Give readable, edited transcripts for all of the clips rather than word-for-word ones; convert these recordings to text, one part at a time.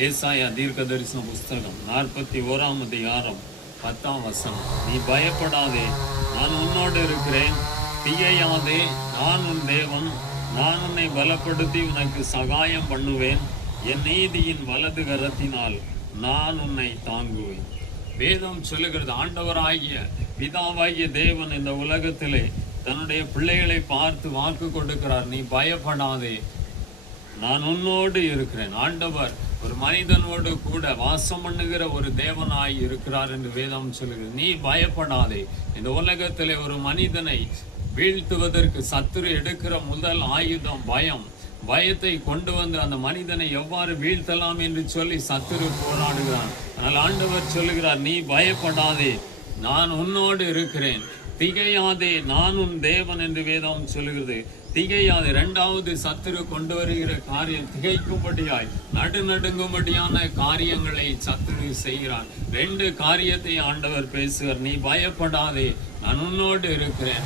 ஏசாயா தீர்க்க தரிசன புஸ்தகம் 41 அதிகாரம் 10 நீ பயப்படாதே, நான் உன்னோடு இருக்கிறேன். திகையாதே, நான் உன் தேவன். நான் உன்னை பலப்படுத்தி உனக்கு சகாயம் பண்ணுவேன். என் நீதியின் வலது கரத்தினால் நான் உன்னை தாங்குவேன். வேதம் சொல்லுகிறது, ஆண்டவராகிய பிதாவாகிய தேவன் இந்த உலகத்திலே தன்னுடைய பிள்ளைகளை பார்த்து வாக்கு கொடுக்கிறார். நீ பயப்படாதே, நான் உன்னோடு இருக்கிறேன். ஆண்டவர் ஒரு மனிதனோடு கூட வாசம் பண்ணுகிற ஒரு தேவனாய் இருக்கிறார் என்று வேதம் சொல்லுகிறது. நீ பயப்படாதே. இந்த உலகத்திலே ஒரு மனிதனை வீழ்த்துவதற்கு சத்துரு எடுக்கிற முதல் ஆயுதம் பயம். பயத்தை கொண்டு வந்து அந்த மனிதனை எவ்வாறு வீழ்த்தலாம் என்று சொல்லி சத்துரு போராடுகிறான். ஆனால் ஆண்டவர் சொல்லுகிறார், நீ பயப்படாதே, நான் உன்னோடு இருக்கிறேன். திகையாதே, நான் உன் தேவன் என்று வேதம் சொல்லுகிறது. திகையாதே, இரண்டாவது சத்துரு கொண்டு வருகிற காரியம் திகைக்கும்படியாய் நடுநடுங்கும்படியான காரியங்களை சத்துரு செய்கிறான். 2 காரியத்தை ஆண்டவர் பேசுகிறார். நீ பயப்படாதே, நான் உன்னோடு இருக்கிறேன்.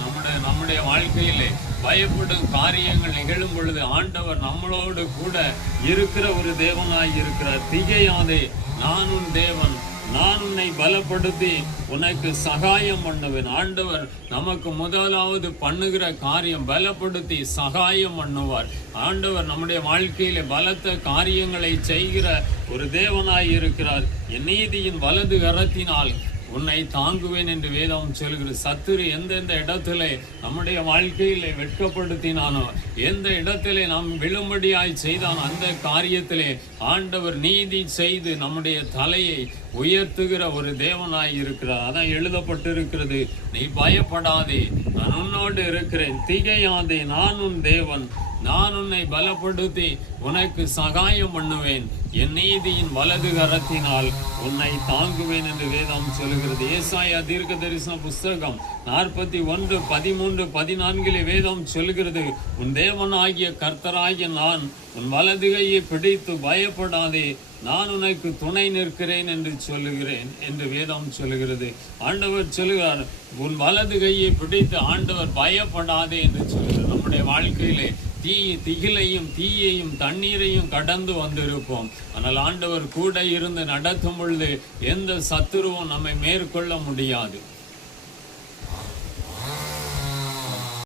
நம்முடைய வாழ்க்கையிலே பயப்படும் காரியங்கள் நிகழும் பொழுது ஆண்டவர் நம்மளோடு கூட இருக்கிற ஒரு தேவனாய் இருக்கிறார். திகையாதே, நான் உன் தேவன், நான் உன்னை பலப்படுத்தி உனக்கு சகாயம் பண்ணுவேன். ஆண்டவர் நமக்கு முதலாவது பண்ணுகிற காரியம் பலப்படுத்தி சகாயம் பண்ணுவார். ஆண்டவர் நம்முடைய வாழ்க்கையில பலத்த காரியங்களை செய்கிற ஒரு தேவனாய் இருக்கிறார். என் நீதியின் வலது கரத்தினால் உன்னை தாங்குவேன் என்று வேதம் சொல்கிறது. சத்துரு எந்தெந்த இடத்திலே நம்முடைய வாழ்க்கையிலே வெட்கப்படுத்தினானோ, எந்த இடத்திலே நாம் விழும்படியாய் செய்தான், அந்த காரியத்திலே ஆண்டவர் நீதி செய்து நம்முடைய தலையை உயர்த்துகிற ஒரு தேவனாய் இருக்கிறார். அதான் எழுதப்பட்டிருக்கிறது, நீ பயப்படாதே, நான் உன்னோடு இருக்கிறேன். திகையாதே, நான் உன் தேவன், நான் உன்னை பலப்படுத்தி உனக்கு சகாயம் பண்ணுவேன். என் நீதியின் வலது கரத்தினால் உன்னை தாங்குவேன் என்று வேதம் சொல்லுகிறது. ஏசாயா தீர்க்க தரிசன புஸ்தகம் 41, 13, 14 வேதம் சொல்லுகிறது, உன் தேவனாகிய கர்த்தராகிய நான் உன் வலது கையை பிடித்து பயப்படாதே, நான் உனக்கு துணை நிற்கிறேன் என்று சொல்லுகிறேன் என்று வேதம் சொல்லுகிறது. ஆண்டவர் சொல்லுகிறார், உன் வலது கையை பிடித்து ஆண்டவர் பயப்படாதே என்று சொல்லுகிறார். நம்முடைய வாழ்க்கையிலே திகிலையும் தீயையும் தண்ணீரையும் கடந்து வந்திருப்போம். ஆனால் ஆண்டவர் கூட இருந்து நடத்தும் பொழுது எந்த சத்துருவும் நம்மை மேற்கொள்ள முடியாது.